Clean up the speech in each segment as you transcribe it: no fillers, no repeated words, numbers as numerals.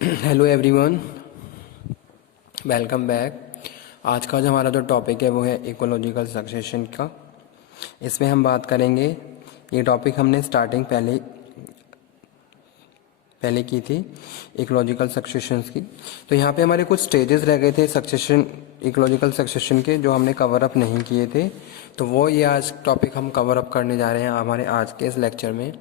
Hello everyone, welcome back. आज का जो हमारा जो टॉपिक है वो है इकोलॉजिकल सक्सेशन का। इसमें हम बात करेंगे, ये टॉपिक हमने स्टार्टिंग पहले की थी इकोलॉजिकल सक्सेशंस की। तो यहाँ पे हमारे कुछ स्टेजेस रह गए थे सक्सेशन, इकोलॉजिकल सक्सेशन के, जो हमने कवर अप नहीं किए थे। तो वो ये आज टॉपिक हम कवर अप करने जा रहे हैं हमारे आज के इस लेक्चर में।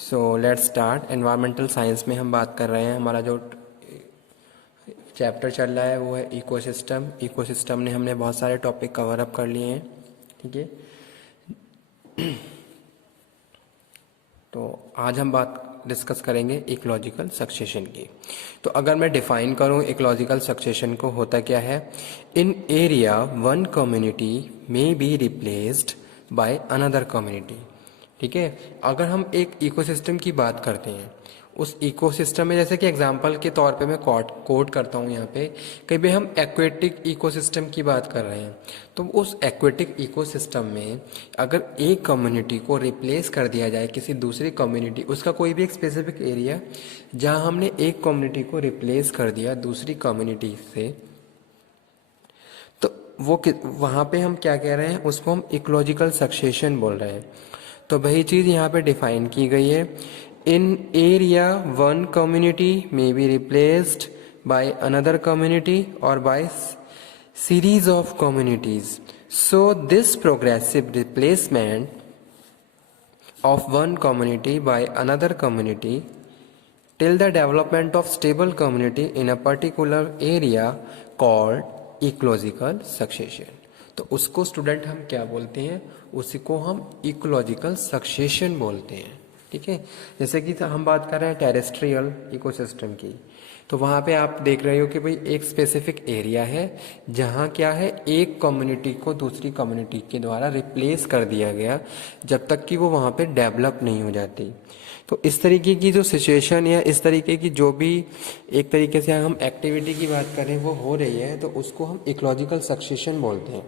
So let's start. Environmental science में हम बात कर रहे हैं, हमारा जो चैप्टर चल रहा है वो है इकोसिस्टम। इकोसिस्टम ने हमने बहुत सारे टॉपिक कवर अप कर लिए हैं, ठीक है। तो आज हम बात डिस्कस करेंगे इकोलॉजिकल सक्सेशन की। तो अगर मैं डिफाइन करूं इकोलॉजिकल सक्सेशन को, होता क्या है? इन एरिया वन कम्युनिटी में be replaced by another community, ठीक है। अगर हम एक इकोसिस्टम की बात करते हैं, उस इकोसिस्टम में, जैसे कि एग्जांपल के तौर पे मैं कोट करता हूँ यहाँ पे, कहीं भी हम एक्वेटिक इकोसिस्टम की बात कर रहे हैं, तो उस एक्वेटिक इकोसिस्टम में अगर एक कम्युनिटी को रिप्लेस कर दिया जाए किसी दूसरी कम्युनिटी, उसका कोई भी एक स्पेसिफिक एरिया जहाँ हमने एक कम्युनिटी को रिप्लेस कर दिया दूसरी कम्युनिटी से, तो वो वहाँ पे हम क्या कह रहे हैं? उसको हम इकोलॉजिकल सक्सेशन बोल रहे हैं। तो वही चीज़ यहाँ पे डिफाइन की गई है। इन एरिया वन कम्युनिटी में be replaced by another community और by series of communities. So this progressive replacement of one community by another community till the development of stable community in a particular area called ecological succession। तो उसको student हम क्या बोलते हैं? उसी को हम इकोलॉजिकल सक्सेशन बोलते हैं, ठीक है। जैसे कि हम बात कर रहे हैं टेरेस्ट्रियल इकोसिस्टम की, तो वहाँ पे आप देख रहे हो कि भाई एक स्पेसिफिक एरिया है जहाँ क्या है, एक कम्युनिटी को दूसरी कम्युनिटी के द्वारा रिप्लेस कर दिया गया जब तक कि वो वहाँ पे डेवलप नहीं हो जाती। तो इस तरीके की जो सिचुएशन या इस तरीके की जो भी एक तरीके से हम एक्टिविटी की बात करें वो हो रही है, तो उसको हम इकोलॉजिकल सक्सेशन बोलते हैं।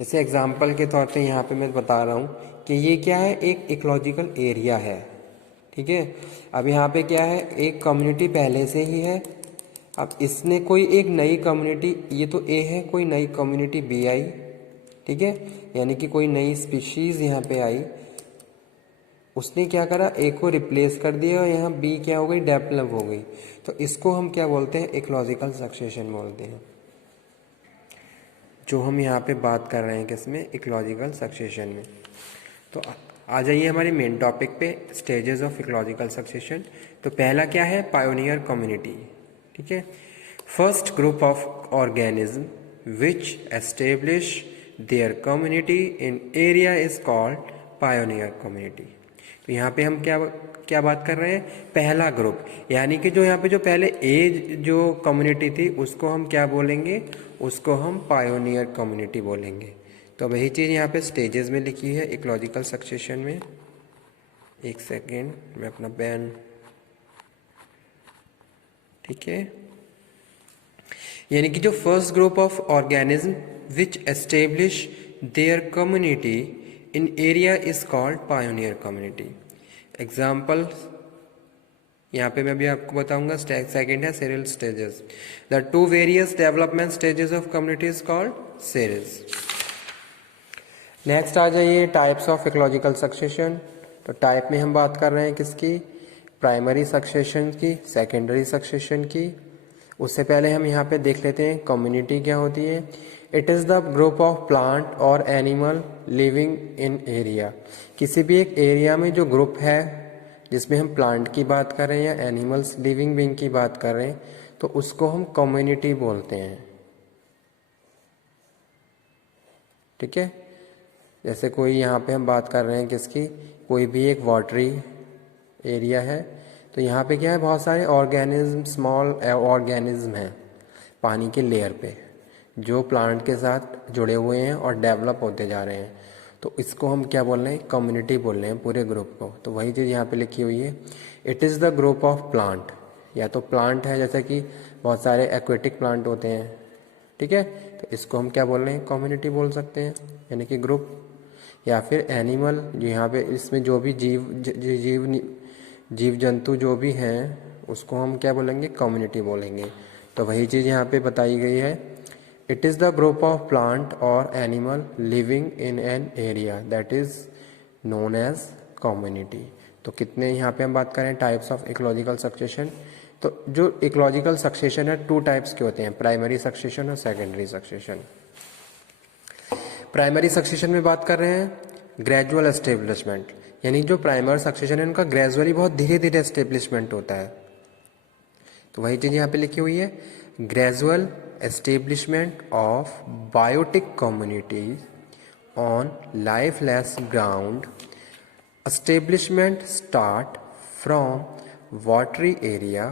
जैसे एग्जाम्पल के तौर पे यहाँ पे मैं बता रहा हूँ कि ये क्या है, एक इकोलॉजिकल एरिया है, ठीक है। अब यहाँ पे क्या है, एक कम्युनिटी पहले से ही है। अब इसने कोई एक नई कम्युनिटी, ये तो ए है, कोई नई कम्युनिटी बी आई, ठीक है, यानी कि कोई नई स्पीशीज यहाँ पे आई। उसने क्या करा, ए को रिप्लेस कर दिया और यहाँ बी क्या हो गई, डेवलप हो गई। तो इसको हम क्या बोलते हैं? इकोलॉजिकल सक्सेशन बोलते हैं, जो हम यहाँ पे बात कर रहे हैं किसमें? इकोलॉजिकल सक्सेशन में। तो आ जाइए हमारे मेन टॉपिक पे, स्टेजेस ऑफ इकोलॉजिकल सक्सेशन। तो पहला क्या है? पायोनियर कम्युनिटी, ठीक है। First group of organism which establish their community in area is called pioneer community. तो यहाँ पे हम क्या क्या बात कर रहे हैं? पहला ग्रुप, यानी कि जो यहाँ पे जो पहले ए जो कम्युनिटी थी उसको हम क्या बोलेंगे? उसको हम पायोनियर कम्युनिटी बोलेंगे। तो वही चीज़ यहाँ पे स्टेजेस में लिखी है इकोलॉजिकल सक्सेशन में। एक सेकेंड, मैं अपना पेन, ठीक है। यानी कि जो first group of organism which establish their community in area is called pioneer community. Example यहाँ पे मैं भी आपको बताऊंगा। सेकेंड है seral stages. The two various development stages of community is called series. Next आ जाइए टाइप्स ऑफ इकोलॉजिकल सक्सेशन। तो टाइप में हम बात कर रहे हैं किसकी? प्राइमरी सक्सेशन की, सेकेंडरी सक्सेशन की। उससे पहले हम यहाँ पे देख लेते हैं कम्युनिटी क्या होती है। It is the group of plant और एनिमल लिविंग इन एरिया। किसी भी एक एरिया में जो ग्रुप है जिसमें हम प्लांट की बात कर रहे हैं या एनिमल्स लिविंग बीइंग की बात कर रहे हैं, तो उसको हम कम्युनिटी बोलते हैं, ठीक है। जैसे कोई यहाँ पे हम बात कर रहे हैं किसकी? कोई भी एक वाटरी एरिया है, तो यहाँ पे क्या है, बहुत सारे ऑर्गेनिज्म, स्मॉल ऑर्गेनिज्म हैं पानी के लेयर पे, जो प्लांट के साथ जुड़े हुए हैं और डेवलप होते जा रहे हैं। तो इसको हम क्या बोल रहे हैं? कम्युनिटी बोल रहे हैं पूरे ग्रुप को। तो वही चीज़ यहाँ पे लिखी हुई है, it is the group of plant. या तो प्लांट है, जैसे कि बहुत सारे एक्वेटिक प्लांट होते हैं, ठीक है, तो इसको हम क्या बोल रहे हैं? कम्युनिटी बोल सकते हैं, यानी कि ग्रुप। या फिर एनिमल, जो यहाँ पे इसमें जो भी जीव जीव जंतु जो भी हैं उसको हम क्या बोलेंगे, कम्युनिटी बोलेंगे। तो वही चीज़ यहाँ पे बताई गई है, it is the group of plant और animal living in an area that is known as community. तो कितने यहाँ पे हम बात करें टाइप्स ऑफ इकोलॉजिकल सक्सेशन। तो जो इकोलॉजिकल सक्सेशन है 2 टाइप्स के होते हैं, प्राइमरी सक्सेशन और सेकेंडरी सक्सेशन। प्राइमरी सक्सेशन में बात कर रहे हैं ग्रेजुअल एस्टेब्लिशमेंट, यानी जो प्राइमरी सक्सेशन है उनका ग्रेजुअली बहुत धीरे धीरे एस्टेब्लिशमेंट होता है। तो वही चीज़ यहाँ पे लिखी हुई है, gradual establishment of biotic communities on lifeless ground. Establishment start from watery area,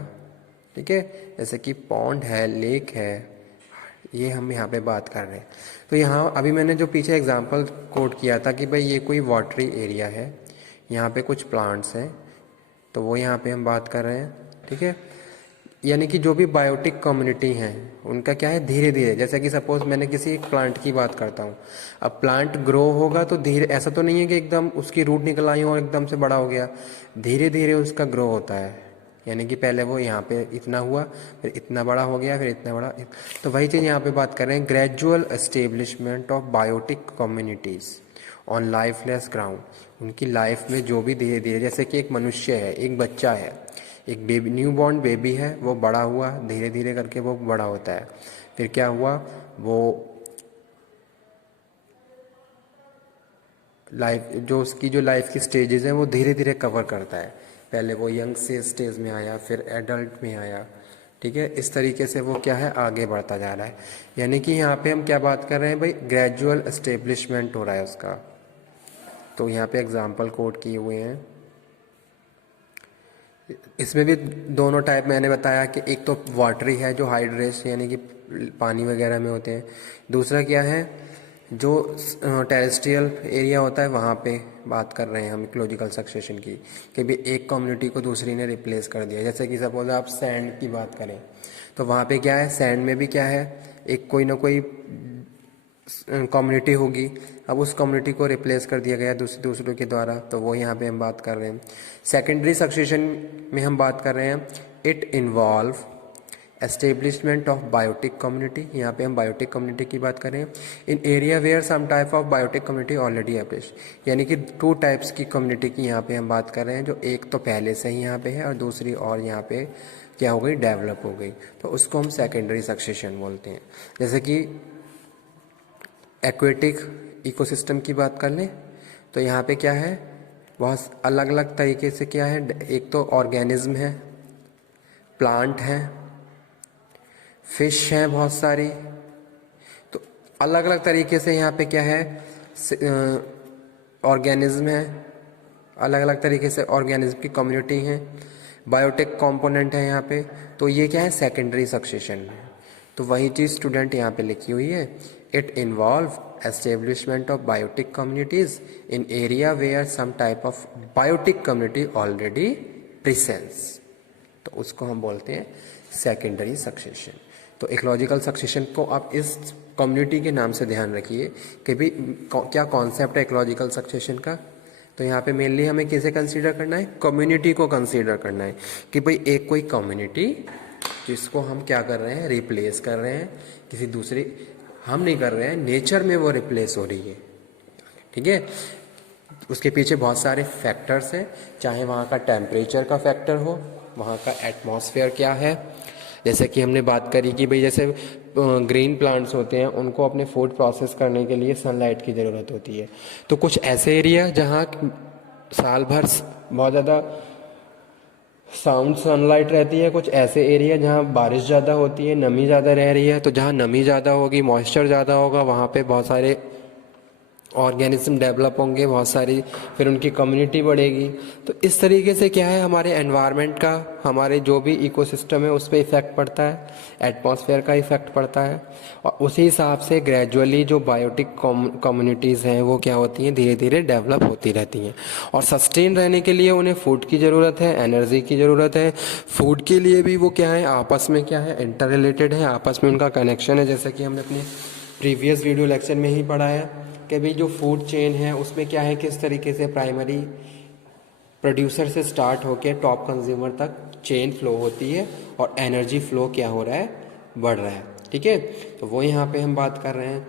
ठीक है, जैसे कि पॉन्ड है, लेक है, ये हम यहाँ पे बात कर रहे हैं। तो यहाँ अभी मैंने जो पीछे एग्जांपल कोट किया था कि भाई ये कोई वाटरी एरिया है, यहाँ पे कुछ प्लांट्स हैं, तो वो यहाँ पे हम बात कर रहे हैं, ठीक है। यानी कि जो भी बायोटिक कम्युनिटी हैं उनका क्या है, धीरे धीरे, जैसे कि सपोज मैंने किसी एक प्लांट की बात करता हूँ, अब प्लांट ग्रो होगा तो धीरे, ऐसा तो नहीं है कि एकदम उसकी रूट निकल आई और एकदम से बड़ा हो गया, धीरे धीरे उसका ग्रो होता है। यानी कि पहले वो यहाँ पे इतना हुआ, फिर इतना बड़ा हो गया, फिर इतना बड़ा। तो वही चीज़ यहाँ पे बात कर रहे हैं, gradual establishment of biotic communities on lifeless ground. उनकी लाइफ में जो भी धीरे धीरे, जैसे कि एक मनुष्य है, एक बच्चा है, एक बेबी, न्यू बॉर्न बेबी है, वो बड़ा हुआ, धीरे धीरे करके वो बड़ा होता है, फिर क्या हुआ, वो लाइफ, जो उसकी जो लाइफ की स्टेजेस हैं वो धीरे धीरे कवर करता है। पहले वो यंग से स्टेज में आया, फिर एडल्ट में आया, ठीक है, इस तरीके से वो क्या है, आगे बढ़ता जा रहा है। यानी कि यहाँ पे हम क्या बात कर रहे हैं भाई, ग्रेजुअल एस्टेब्लिशमेंट हो रहा है उसका। तो यहाँ पे एग्जाम्पल कोट किए हुए हैं, इसमें भी दोनों टाइप मैंने बताया कि एक तो वाटरी है जो हाइड्रेस यानी कि पानी वगैरह में होते हैं, दूसरा क्या है जो टेरेस्ट्रियल एरिया होता है, वहाँ पे बात कर रहे हैं हम इकोलॉजिकल सक्सेशन की, कि भी एक कम्युनिटी को दूसरी ने रिप्लेस कर दिया। जैसे कि सपोज आप सैंड की बात करें, तो वहाँ पे क्या है, सैंड में भी क्या है, एक कोई ना कोई कम्युनिटी होगी, अब उस कम्युनिटी को रिप्लेस कर दिया गया दूसरों के द्वारा, तो वो यहाँ पे हम बात कर रहे हैं। सेकेंडरी सक्सेशन में हम बात कर रहे हैं, it involve establishment of biotic community, यहाँ पे हम बायोटिक कम्युनिटी की बात करें, in area where some type of biotic community already establish, यानी कि 2 टाइप्स की कम्युनिटी की यहाँ पे हम बात कर रहे हैं, जो एक तो पहले से ही यहाँ पे है और दूसरी और यहाँ पे क्या हो गई, डेवलप हो गई, तो उसको हम सेकेंडरी सक्सेशन बोलते हैं। जैसे कि एक्वेटिक इकोसिस्टम की बात कर लें, तो यहाँ पे क्या है, बहुत अलग अलग तरीके से क्या है, एक तो ऑर्गेनिज्म है, प्लांट है, फिश हैं बहुत सारी, तो अलग अलग तरीके से यहाँ पे क्या है, ऑर्गेनिज्म है, अलग अलग तरीके से ऑर्गेनिज्म की कम्युनिटी है, बायोटिक कंपोनेंट है यहाँ पे, तो ये क्या है, सेकेंडरी सक्सेशन है। तो वही चीज़ स्टूडेंट यहाँ पे लिखी हुई है, it involve establishment of biotic communities in area where some type of biotic community already presence, तो उसको हम बोलते हैं सेकेंडरी सक्सेशन। तो इकोलॉजिकल सक्सेशन को आप इस कम्युनिटी के नाम से ध्यान रखिए कि भी क्या कॉन्सेप्ट है इकोलॉजिकल सक्सेशन का। तो यहाँ पे मेनली हमें किसे कंसीडर करना है, कम्युनिटी को कंसीडर करना है, कि भाई एक कोई कम्युनिटी जिसको हम क्या कर रहे हैं, रिप्लेस कर रहे हैं किसी दूसरी, हम नहीं कर रहे हैं, नेचर में वो रिप्लेस हो रही है, ठीक है। उसके पीछे बहुत सारे फैक्टर्स हैं, चाहे वहाँ का टेम्परेचर का फैक्टर हो, वहाँ का एटमॉस्फेयर क्या है, जैसे कि हमने बात करी कि भाई जैसे ग्रीन प्लांट्स होते हैं उनको अपने फूड प्रोसेस करने के लिए सनलाइट की ज़रूरत होती है, तो कुछ ऐसे एरिया जहाँ साल भर बहुत ज़्यादा साउंड सनलाइट रहती है, कुछ ऐसे एरिया जहाँ बारिश ज़्यादा होती है, नमी ज़्यादा रह रही है, तो जहाँ नमी ज़्यादा होगी, मॉइस्चर ज़्यादा होगा, वहाँ पे बहुत सारे ऑर्गेनिज्म डेवलप होंगे, बहुत सारी, फिर उनकी कम्युनिटी बढ़ेगी। तो इस तरीके से क्या है, हमारे एनवायरनमेंट का, हमारे जो भी इकोसिस्टम है उस पर इफ़ेक्ट पड़ता है, एटमॉस्फेयर का इफ़ेक्ट पड़ता है, और उसी हिसाब से ग्रेजुअली जो बायोटिक कम्युनिटीज़ हैं वो क्या होती हैं, धीरे धीरे डेवलप होती रहती हैं। और सस्टेन रहने के लिए उन्हें फूड की ज़रूरत है, एनर्जी की ज़रूरत है। फूड के लिए भी वो क्या है, आपस में क्या है, इंटर रिलेटेड है, आपस में उनका कनेक्शन है। जैसे कि हमने अपने प्रीवियस वीडियो लेक्चर में ही पढ़ा है कि भाई जो फूड चेन है उसमें क्या है, किस तरीके से प्राइमरी प्रोड्यूसर से स्टार्ट होके टॉप कंज्यूमर तक चेन फ्लो होती है और एनर्जी फ्लो क्या हो रहा है, बढ़ रहा है। ठीक है, तो वो यहाँ पे हम बात कर रहे हैं।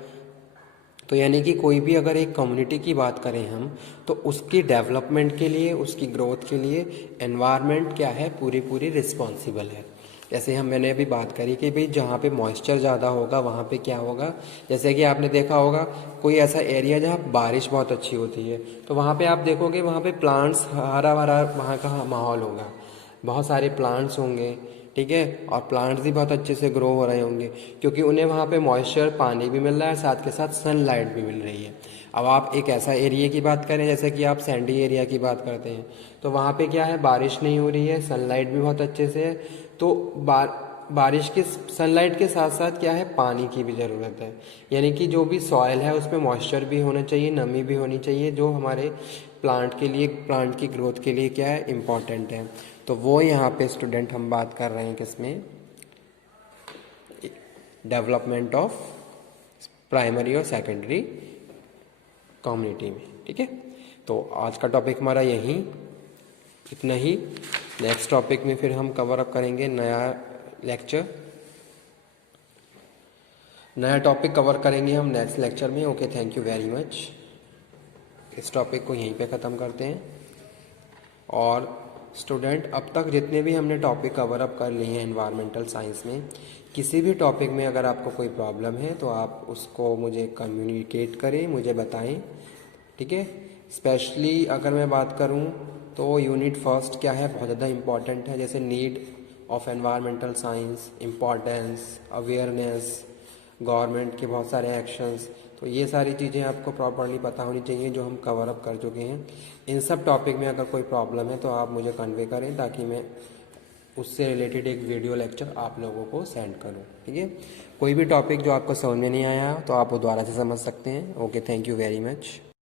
तो यानी कि कोई भी अगर एक कम्युनिटी की बात करें हम, तो उसकी डेवलपमेंट के लिए, उसकी ग्रोथ के लिए एनवायरनमेंट क्या है, पूरी पूरी रिस्पॉन्सिबल है। जैसे मैंने अभी बात करी कि भाई जहाँ पे मॉइस्चर ज़्यादा होगा वहाँ पे क्या होगा, जैसे कि आपने देखा होगा कोई ऐसा एरिया जहाँ बारिश बहुत अच्छी होती है, तो वहाँ पे आप देखोगे वहाँ पे प्लांट्स, हरा भरा वहाँ का माहौल होगा, बहुत सारे प्लांट्स होंगे। ठीक है, और प्लांट्स भी बहुत अच्छे से ग्रो हो रहे होंगे क्योंकि उन्हें वहाँ पे मॉइस्चर, पानी भी मिल रहा है, साथ के साथ सनलाइट भी मिल रही है। अब आप एक ऐसा एरिया की बात करें जैसे कि आप सैंडी एरिया की बात करते हैं, तो वहाँ पे क्या है, बारिश नहीं हो रही है, सनलाइट भी बहुत अच्छे से है, तो बारिश के सनलाइट के साथ साथ क्या है, पानी की भी ज़रूरत है। यानी कि जो भी सॉइल है उसमें मॉइस्चर भी होना चाहिए, नमी भी होनी चाहिए, जो हमारे प्लांट के लिए, प्लांट की ग्रोथ के लिए क्या है, इम्पॉर्टेंट है। तो वो यहाँ पे स्टूडेंट हम बात कर रहे हैं किसमें, डेवलपमेंट ऑफ प्राइमरी और सेकेंडरी कम्युनिटी में। ठीक है, तो आज का टॉपिक हमारा यहीं इतना ही। नेक्स्ट टॉपिक में फिर हम कवर अप करेंगे नया लेक्चर, नया टॉपिक कवर करेंगे हम नेक्स्ट लेक्चर में। Okay, thank you very much. इस टॉपिक को यहीं पे ख़त्म करते हैं। और स्टूडेंट, अब तक जितने भी हमने टॉपिक कवर अप कर लिए हैं एनवायरमेंटल साइंस में, किसी भी टॉपिक में अगर आपको कोई प्रॉब्लम है तो आप उसको मुझे कम्युनिकेट करें, मुझे बताएं। ठीक है, स्पेशली अगर मैं बात करूं तो यूनिट फर्स्ट क्या है, बहुत ज़्यादा इम्पॉर्टेंट है, जैसे need of environmental science, importance, awareness, government के बहुत सारे एक्शंस, तो ये सारी चीज़ें आपको प्रॉपरली पता होनी चाहिए जो हम कवर अप कर चुके हैं। इन सब टॉपिक में अगर कोई प्रॉब्लम है तो आप मुझे कन्वे करें ताकि मैं उससे रिलेटेड एक वीडियो लेक्चर आप लोगों को सेंड करूं। ठीक है, कोई भी टॉपिक जो आपको समझ में नहीं आया तो आप वो दोबारा से समझ सकते हैं। Okay, thank you very much.